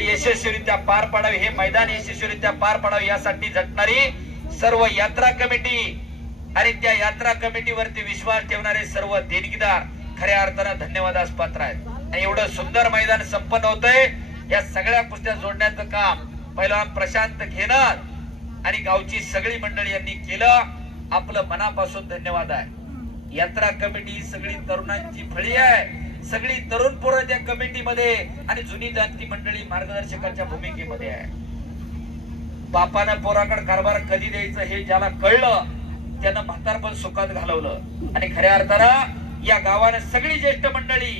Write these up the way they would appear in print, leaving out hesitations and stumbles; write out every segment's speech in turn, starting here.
यशस्वीरित्या पार पाडावे, हे मैदान यशस्वीरित्या पार पाडावे यासाठी झटणारी सर्व यात्रा कमिटी आणि त्या यात्रा कमिटीवरती विश्वास ठेवणारे सर्व देणगीदार खऱ्या अर्थानं धन्यवादास पात्र आहेत. आणि एवढं सुंदर मैदान संपन्न होतंय. या सगळ्या कुस्त्या जोडण्याचं काम पहिलवान प्रशांत घेणार आणि गावची सगळी मंडळी यांनी केलं. आपलं मनापासून धन्यवाद आहे. यात्रा कमिटी सगळी तरुणांची फळी आहे. सगळी तरुण पोरं त्या कमिटीमध्ये आणि जुनी जाणती मंडळी मार्गदर्शकाच्या भूमिकेमध्ये आहे. बापानं पोराकडे कारभार कधी द्यायचं हे ज्याला कळलं त्यानं म्हातारपण सुखात घालवलं. आणि खऱ्या अर्थानं या गावाने सगळी ज्येष्ठ मंडळी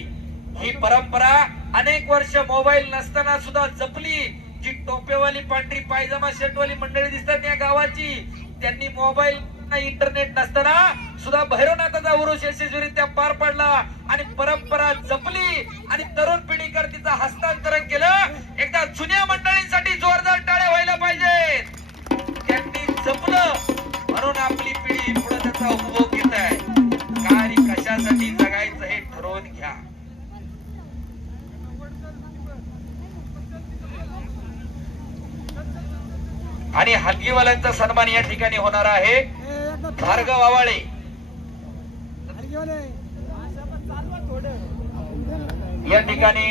ही परंपरा अनेक वर्ष मोबाईल नसताना सुद्धा जपली. जी टोपेवाली पांढरी पायजमा शर्टवाली मंडळी दिसतात या गावाची, त्यांनी मोबाईल इंटरनेट नसताना सुद्धा भैरवनाथाचा उरूस यशस्वीरित्या पार पडला आणि परंपरा जपली आणि तरुण पिढीकर तिचं हस्तांतरण केलं. एकदा जुन्या मंडळींसाठी जोरदार टाळ्या व्हायला पाहिजेत. त्यांनी जपलं म्हणून आपली पिढी पुढे त्याचा उपभोग घेत आहे. काय आणि कशासाठी जगायचं हे ठरवून घ्या. आणि हलगीवाल्यांचा सन्मान या ठिकाणी होणार आहे. भार्गव आवाळे या ठिकाणी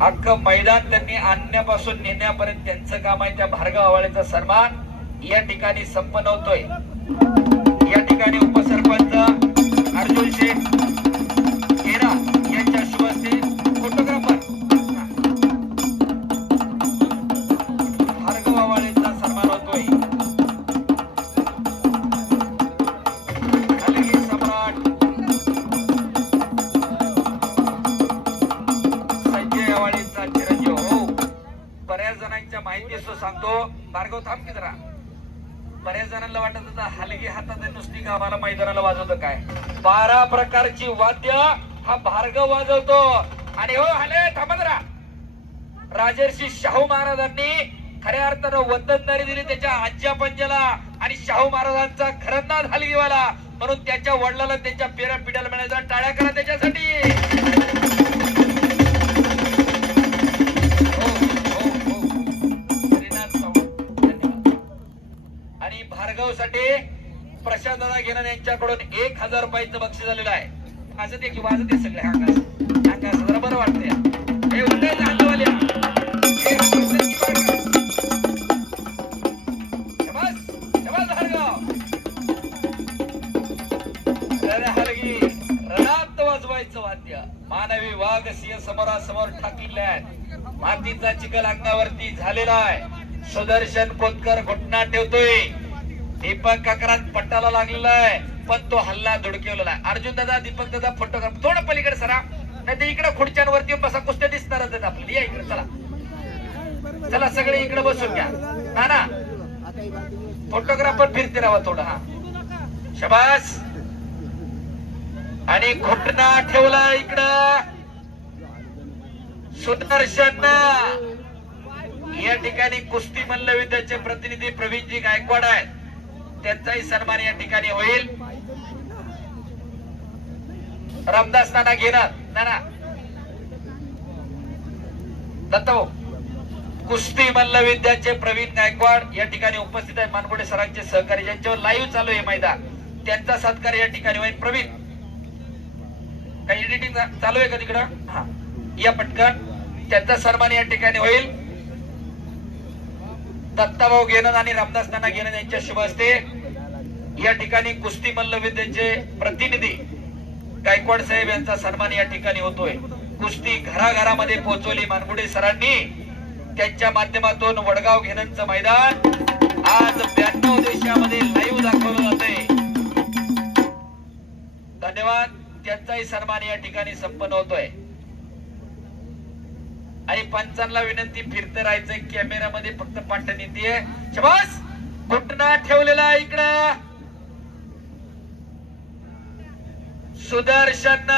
अख्खं मैदान त्यांनी आणण्यापासून नेण्यापर्यंत त्यांचं काम आहे. त्या भार्गव आवाळेचा सन्मान या ठिकाणी संपन्न होतोय. या ठिकाणी उपसरपंच अर्जुन शेठ केरा यांच्या शुभ हस्ते फोटोग्राफर भार्गव आवाळेचा सन्मान होतोय. हलगी सम्राट संजय आवाळेचा चिरंजीव. हो, बऱ्याच जणांच्या माहिती सांगतो. भार्गव थांब की जरा. बऱ्याच जणांना वाटत होतं हलगी हातात नुसती गावाला मैदानाला वाजवतं काय. 12 प्रकारची वाद्य हा भार्गव वाजवतो. आणि हो हले थांबा जरा. राजर्षी शाहू महाराजांनी खऱ्या अर्थानं वतनदारी दिली त्याच्या आज्या पंजाला आणि शाहू महाराजांचा घरंदाज हलगीवाला म्हणून त्याच्या वडिलाला त्यांच्या पेरा पिढ्याला मिळायचा. टाळ्या करा त्याच्यासाठी. आणि भार्गव साठी प्रशांत दादा घेणार यांच्याकडून 1000 रुपयाचं बक्षीस झालेलं आहे. वाजत आहे की वाजत आहे सगळे आकाश जरा बरं वाटतंय. हे उलटे हल्लवाल्या भार्गव हलगी रणात वाजवायचं वाद्य. मानवी वाघ सिंह समोरासमोर ठाकलेले आहेत. मातीचा चिखल अंगावरती झालेला आहे. सुदर्शन कोतकर घुटना ठेवतोय. दीपक काकरात पट्टाला लागलेला आहे पण तो हल्ला धुडकेवलेला आहे. अर्जुन दादा दीपक दादा फोटोग्राफ थोडं पलीकडे सरा, नाही तर इकडे खुर्च्यांवरती बसा. कुस्त्या दिसणारच आहेत आपल्याला. या इकडे चला चला सगळे इकडे बसून घ्या. ना ना फोटोग्राफर फिरते राहा थोडं. हा शबास. आणि घुटना ठेवला इकडं सुदर्शन. या ठिकाणी कुस्ती मल्लयुद्धाचे प्रतिनिधी प्रवीणजी गायकवाड आहेत. त्यांचाही सन्मान या ठिकाणी होईल. रामदास नाना घेणार. नाना दत्तो कुस्ती मल्लविद्याचे प्रवीण गायकवाड या ठिकाणी उपस्थित आहे. मानगुडे सरांचे सहकारी ज्यांच्यावर लाईव्ह चालू आहे मैदान, त्यांचा सत्कार या ठिकाणी होईल. प्रवीण काही एडिटिंग चालू आहे का तिकडं? हा या पटकन. त्यांचा सन्मान या ठिकाणी होईल. दत्ताभाऊ घेणं आणि रामदास नाना घेणं यांच्या शुभ हस्ते या ठिकाणी कुस्ती मल्लविद्येचे प्रतिनिधी गायकवाड साहेब यांचा सन्मान या ठिकाणी होतोय. कुस्ती घराघरामध्ये पोहोचवली मानगुडे सरांनी. त्यांच्या माध्यमातून वडगाव घेणंचं मैदान आज 92 देशामध्ये लाईव्ह दाखवलं जाते. धन्यवाद. त्यांचाही सन्मान या ठिकाणी संपन्न होतोय. आणि पंचांना विनंती फिरते राहायचंय. कॅमेरामध्ये फक्त पाठण येते. शबास. घुटना ठेवलेला इकडं सुदर्शन.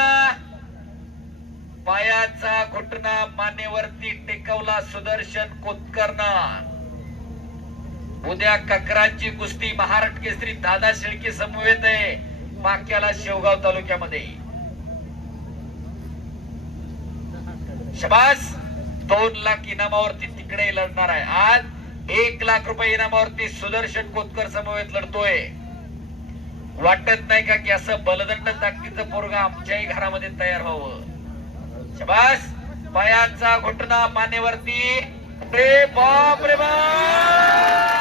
पायाचा घुटना मानेवरती टेकवला सुदर्शन कोतकरनं. उद्या ककरांची कुस्ती महाराष्ट्र केसरी दादा शेळके समवेत आहे माक्याला शेवगाव तालुक्यामध्ये. शबास. 2 लाख इनामावरती तिकडे लढणार आहे. आज 1 लाख रुपये इनामावरती सुदर्शन कोतकर समवेत लढतोय. वाटत नाही का की असं बलदंड ताकदीचं पोरगा आमच्याही घरामध्ये तयार व्हावं. शबास. पायाचा घुटना मानेवरती. बाप रे बाप.